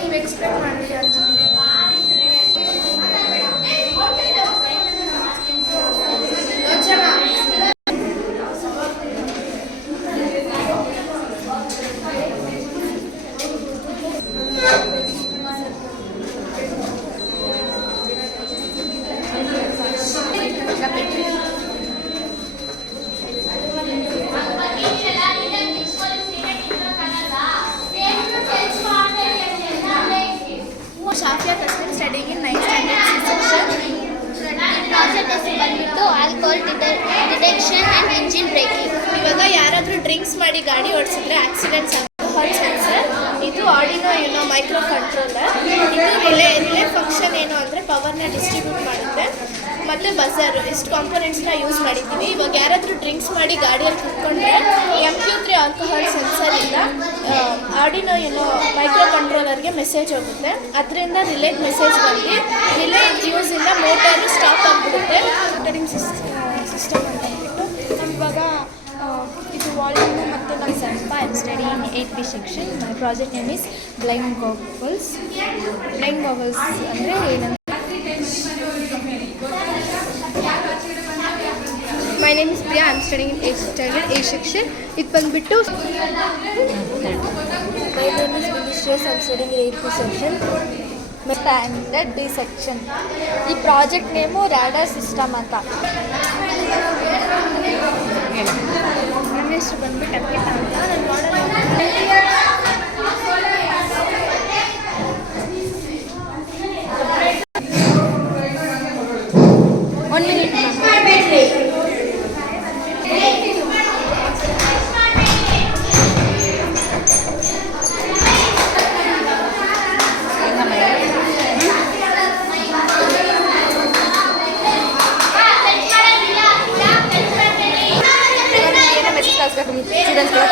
ನೀವು ಎಕ್ಸ್ಪ್ಲೇನ್ ಮಾಡಿ Shafia Kasmin studying in 9th standard C-section. Project ಹೆಸರು ಬಂದ್ಬಿಟ್ಟು alcohol detection and engine breaking. ಇವಾಗ ಯಾರಾದರೂ ಡ್ರಿಂಕ್ಸ್ ಮಾಡಿ ಗಾಡಿ ಓಡಿಸಿದ್ರೆ ಆಕ್ಸಿಡೆಂಟ್ಸ್ ಆಲ್ಕೋಹಾಲ್ ಸೆನ್ಸರ್. ಇದು ಆರ್ಡಿನೋ ಏನೋ ಮೈಕ್ರೋ ಕಂಟ್ರೋಲರ್. ಇದು ರಿಲೇ ಫಂಕ್ಷನ್ ಏನು ಅಂದರೆ ಪವರ್ನ ಡಿಸ್ಟ್ರಿಬ್ಯೂಟ್ ಮಾಡುತ್ತೆ. ಮತ್ತು ಬಜಾರು ಇಷ್ಟು ಕಾಂಪೊನೆಂಟ್ಸ್ನ ಯೂಸ್ ಮಾಡಿದ್ದೀವಿ. ಇವಾಗ ಯಾರಾದರೂ ಡ್ರಿಂಕ್ಸ್ ಮಾಡಿ ಗಾಡಿಯಲ್ಲಿ ಕುತ್ಕೊಂಡ್ರೆ MQ3 ಆಲ್ಕೋಹಾಲ್ ಸೆನ್ಸರಿಂದ ಆರ್ಡಿನೋ ಏನೋ ಮೈಕ್ರೋ ಕಂಟ್ರೋಲರ್ಗೆ ಮೆಸೇಜ್ ಹೋಗುತ್ತೆ. ಅದರಿಂದ ರಿಲೇಗೆ ಮೆಸೇಜ್ ಬಂದು ರಿಲೇ ಯೂಸಿಂದ ಮೋಟರು ಸ್ಟಾಪ್ ಆಗಿಬಿಡುತ್ತೆ. ಮಾನಿಟರಿಂಗ್ ಸಿಸ್ಟಮ್ ಅಂತ ಅಂದ್ಬಿಟ್ಟು ಇವಾಗ ಇದು ವಾಲ್ಯೂಮ್ ಮತ್ತು ನಮ್ಮ ಸ್ವಲ್ಪ I am study in 8B section. My project name is blind goggles. Blind goggles ಅಂದರೆ ಏನಂತ My name is Priya. I am studying in 8th standard A section. ಇದು ಬಂದ್ಬಿಟ್ಟು My name is Vinicius. I am studying in 8B section. My standard D section. ಈ project name radar system ಅಂತ. ನನ್ನ ಹೆಸರು ಬಂದ್ಬಿಟ್ಟು ಅರ್ಪಿತಾ ಅಂತ. ನಾನು ಮಾಡಲ್ ಸ್ಟೂಡೆಂಟ್ಸ್ಗಳ